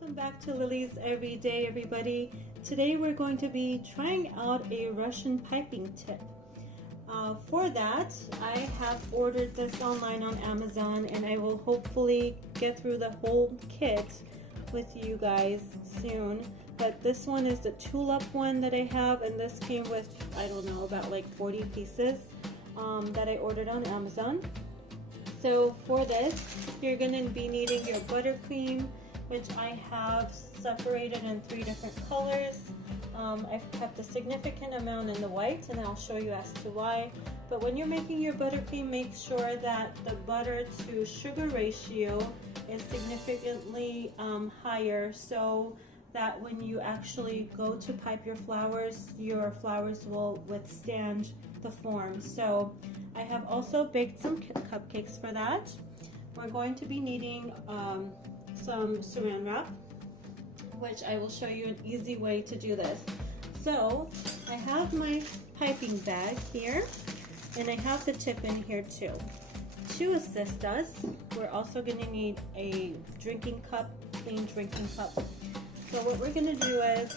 Welcome back to Lily's Everyday, everybody. Today we're going to be trying out a Russian piping tip. For that, I have ordered this online on Amazon, and I will hopefully get through the whole kit with you guys soon. But this one is the tulip one that I have, and this came with, I don't know, about like 40 pieces that I ordered on Amazon. So for this, you're going to be needing your buttercream, which I have separated in 3 different colors. I've kept a significant amount in the white, and I'll show you as to why. But when you're making your buttercream, make sure that the butter to sugar ratio is significantly higher, so that when you actually go to pipe your flowers will withstand the form. So I have also baked some cupcakes for that. We're going to be needing some saran wrap, which I will show you an easy way to do this. So I have my piping bag here, and I have the tip in here too. To assist us, we're also going to need a drinking cup, clean drinking cup. So what we're going to do is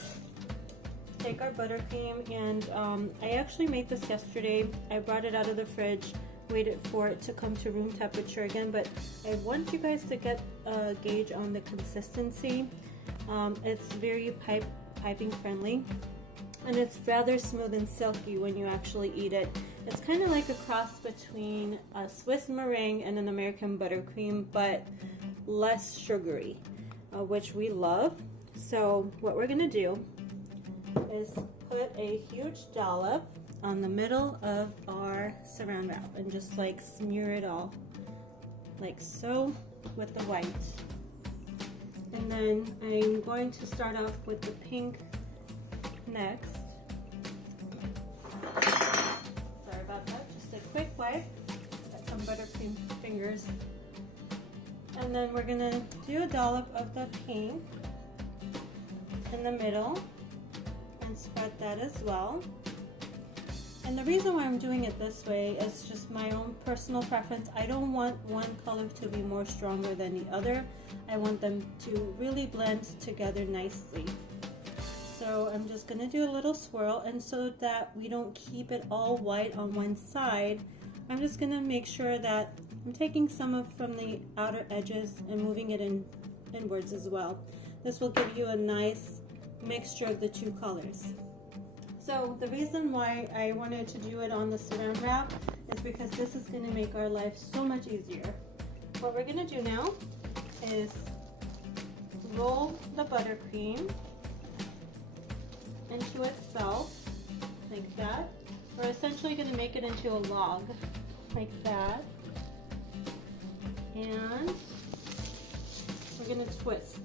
take our buttercream, and I actually made this yesterday. I brought it out of the fridge, waited for it to come to room temperature again, but I want you guys to get a gauge on the consistency. It's very piping friendly, and it's rather smooth and silky when you actually eat it. It's kind of like a cross between a Swiss meringue and an American buttercream, but less sugary, which we love. So what we're gonna do is put a huge dollop on the middle of our saran wrap and just like smear it all like so with the white. And then I'm going to start off with the pink next. Sorry about that, just a quick wipe. Got some buttercream fingers. And then we're gonna do a dollop of the pink in the middle and spread that as well. And the reason why I'm doing it this way is just my own personal preference. I don't want one color to be more stronger than the other. I want them to really blend together nicely. So I'm just going to do a little swirl, and so that we don't keep it all white on one side, I'm just going to make sure that I'm taking some from the outer edges and moving it inwards as well. This will give you a nice mixture of the 2 colors. So the reason why I wanted to do it on the saran wrap is because this is going to make our life so much easier. What we're going to do now is roll the buttercream into itself like that. We're essentially going to make it into a log like that, and we're going to twist.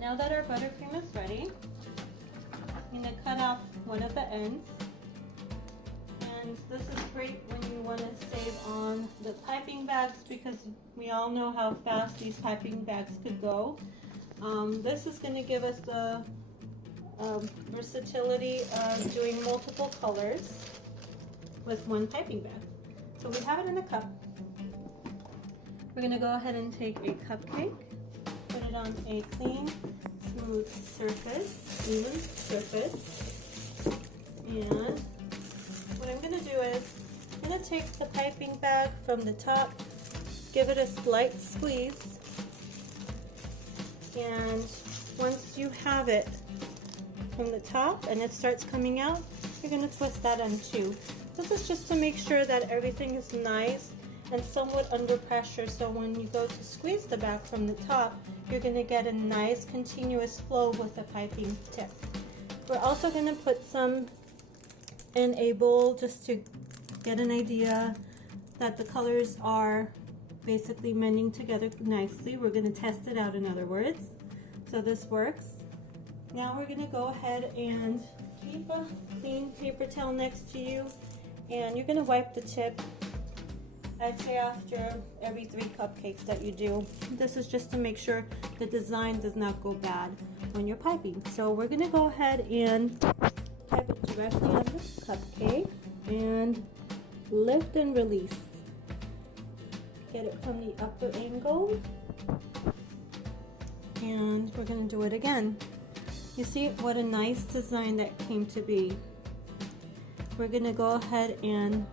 Now that our buttercream is ready, I'm going to cut off one of the ends. And this is great when you want to save on the piping bags, because we all know how fast these piping bags could go. This is going to give us the versatility of doing multiple colors with one piping bag. So we have it in a cup. We're going to go ahead and take a cupcake, put it on a clean, smooth surface, even surface. And what I'm going to do is I'm going to take the piping bag from the top, give it a slight squeeze, and once you have it from the top and it starts coming out, you're going to twist that end too. This is just to make sure that everything is nice and somewhat under pressure, so when you go to squeeze the bag from the top, you're going to get a nice continuous flow with the piping tip. We're also going to put some in a bowl just to get an idea that the colors are basically mending together nicely. We're going to test it out, in other words. So this works. Now we're going to go ahead and keep a clean paper towel next to you, and you're going to wipe the tip, I'd say, after every 3 cupcakes that you do. This is just to make sure the design does not go bad when you're piping. So we're going to go ahead and pipe it directly on this cupcake and lift and release. get it from the upper angle. And we're going to do it again. You see what a nice design that came to be. We're going to go ahead and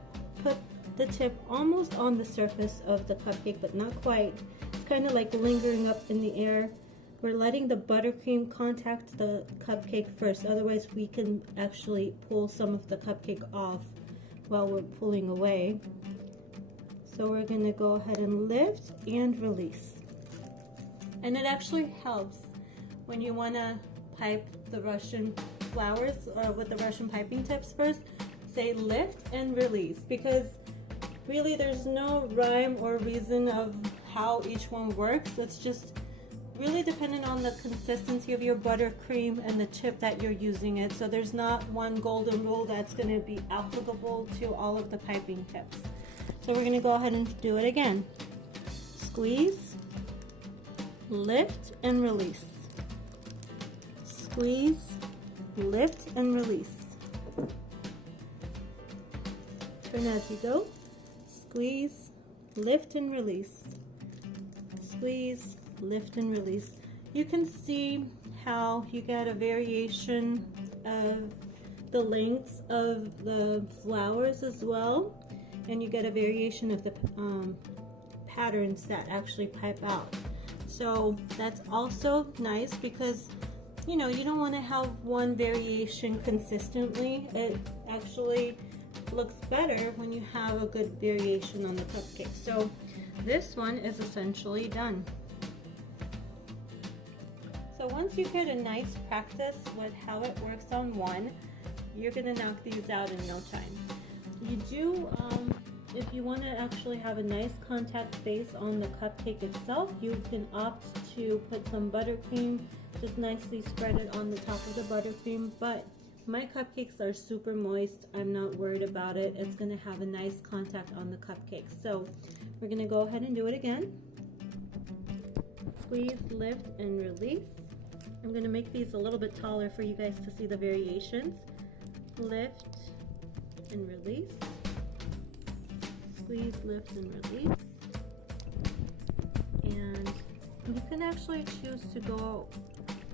put the tip almost on the surface of the cupcake, but not quite. It's kind of like lingering up in the air. We're letting the buttercream contact the cupcake first, otherwise we can actually pull some of the cupcake off while we're pulling away. So we're going to go ahead and lift and release. And it actually helps when you want to pipe the Russian flowers with the Russian piping tips first. Say lift and release, because really there's no rhyme or reason of how each one works. It's just really dependent on the consistency of your buttercream and the chip that you're using it. So there's not one golden rule that's going to be applicable to all of the piping tips. So we're going to go ahead and do it again. Squeeze, lift and release. Squeeze, lift and release. Turn as you go. Squeeze, lift and release. Squeeze, lift and release. You can see how you get a variation of the lengths of the flowers as well, and you get a variation of the patterns that actually pipe out. So that's also nice, because you know, you don't want to have one variation consistently. It actually looks better when you have a good variation on the cupcake. So this one is essentially done. So once you get a nice practice with how it works on one, you're gonna knock these out in no time. You do, if you want to actually have a nice contact base on the cupcake itself, you can opt to put some buttercream, just nicely spread it on the top of the buttercream. But my cupcakes are super moist. I'm not worried about it. It's gonna have a nice contact on the cupcake. So we're gonna go ahead and do it again. Squeeze, lift, and release. I'm gonna make these a little bit taller for you guys to see the variations. Lift and release. Squeeze, lift, and release. And you can actually choose to go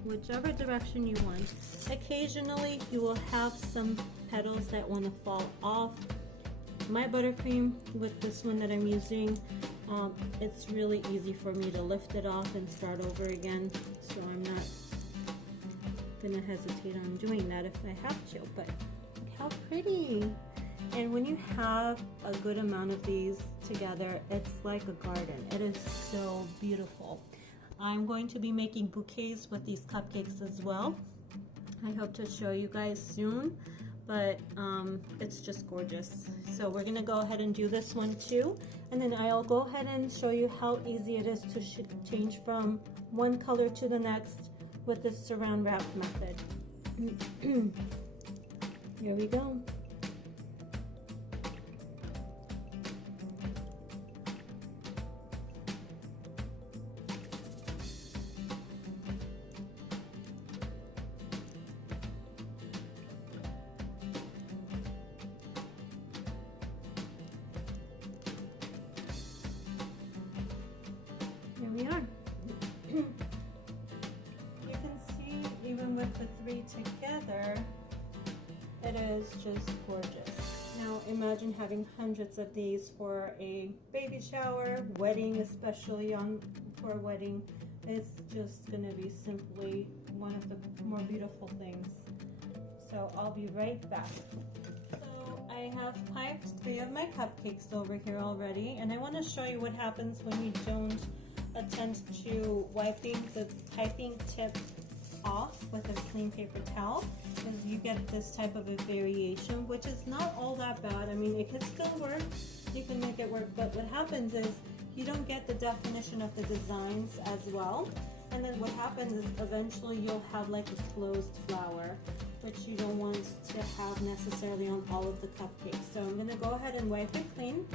whichever direction you want. Occasionally you will have some petals that want to fall off. My buttercream with this one that I'm using, it's really easy for me to lift it off and start over again, so I'm not gonna hesitate on doing that if I have to. But look how pretty. And when you have a good amount of these together, it's like a garden. It is so beautiful. I'm going to be making bouquets with these cupcakes as well. I hope to show you guys soon, but it's just gorgeous. So we're gonna go ahead and do this one too, and then I'll go ahead and show you how easy it is to change from one color to the next with this saran wrap method. Here we go. Here we are. You can see even with the three together, it is just gorgeous. Now imagine having hundreds of these for a baby shower, wedding, especially for a wedding. It's just gonna be simply one of the more beautiful things. So I'll be right back. So I have piped 3 of my cupcakes over here already, and I want to show you what happens when you don't attend to wiping the piping tip off with a clean paper towel, because you get this type of a variation, which is not all that bad. I mean, it can still work, you can make it work, but what happens is you don't get the definition of the designs as well, and then what happens is eventually you'll have like a closed flower, which you don't want to have necessarily on all of the cupcakes. So I'm going to go ahead and wipe it clean.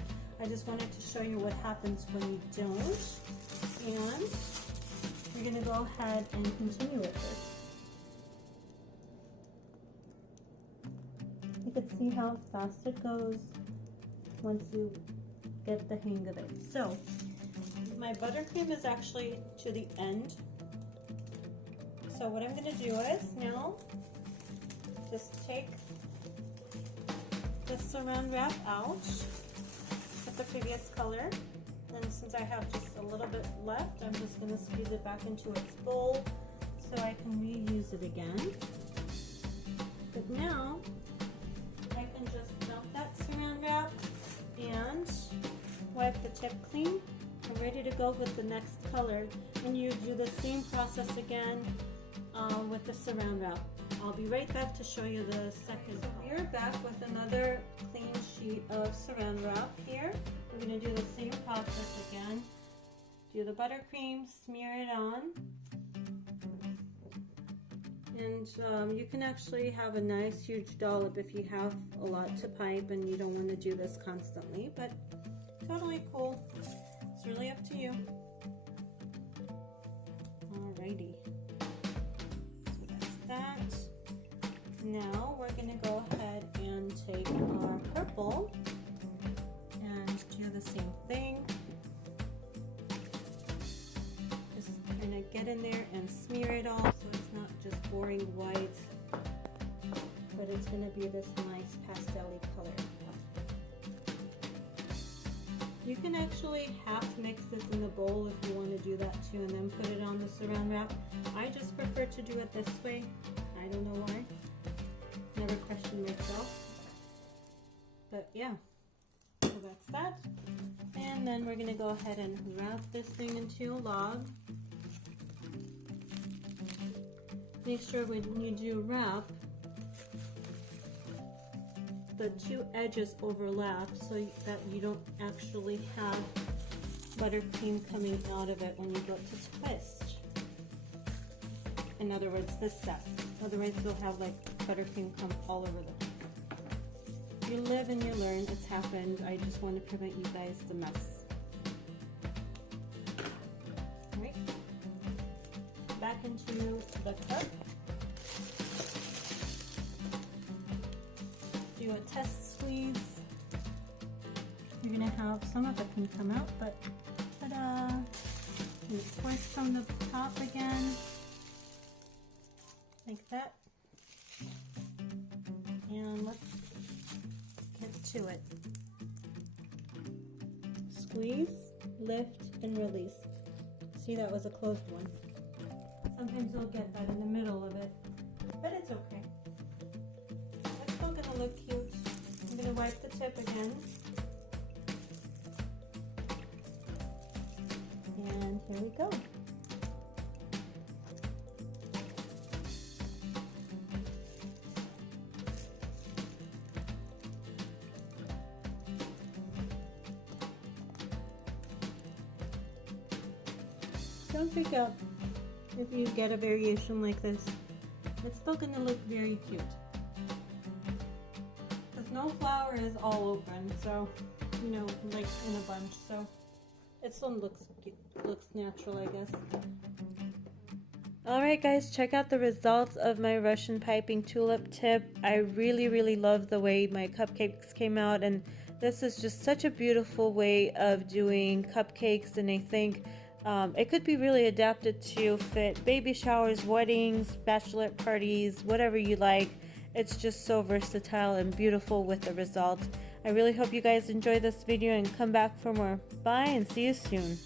I just wanted to show you what happens when you don't, and we're going to go ahead and continue with this. You can see how fast it goes once you get the hang of it. So my buttercream is actually to the end. So what I'm going to do is now just take the saran wrap out with the previous color. And since I have just a little bit left, I'm just going to squeeze it back into its bowl so I can reuse it again. But now I can just dump that saran wrap and wipe the tip clean. I'm ready to go with the next color, and you do the same process again with the saran wrap. I'll be right back to show you the second. So we're back with another clean sheet of saran wrap here. We're going to do the same process again. Do the buttercream, smear it on. And you can actually have a nice huge dollop if you have a lot to pipe and you don't want to do this constantly, but totally cool. It's really up to you. Alrighty. So that's that. Now we're going to go ahead and take our purple and do the same thing. Just kind of get in there and smear it all so it's not just boring white, but it's going to be this nice pastel-y color. You can actually half mix this in the bowl if you want to do that too, and then put it on the saran wrap. I just prefer to do it this way. I don't know why. Never questioned myself. But yeah, so that's that. And then we're going to go ahead and wrap this thing into a log. Make sure when you do wrap, the two edges overlap so that you don't actually have buttercream coming out of it when you go to twist. In other words, this side. Otherwise you'll have like buttercream come all over the place. You live and you learn. It's happened. I just want to prevent you guys the mess. Alright. Back into the cup. Do a test squeeze. You're gonna have some of it can come out, but ta-da! And twist from the top again, like that. And let's get to it. Squeeze, lift, and release. See, that was a closed one. Sometimes you'll get that in the middle of it, but it's okay. Gonna look cute. I'm gonna wipe the tip again. And here we go. Don't freak out if you get a variation like this. It's still gonna look very cute. No flower is all open, so you know, like in a bunch, so it still looks natural, I guess. Alright guys, check out the results of my Russian piping tulip tip. I really love the way my cupcakes came out, and this is just such a beautiful way of doing cupcakes, and I think it could be really adapted to fit baby showers, weddings, bachelorette parties, whatever you like. It's just so versatile and beautiful with the results. I really hope you guys enjoy this video and come back for more. Bye and see you soon.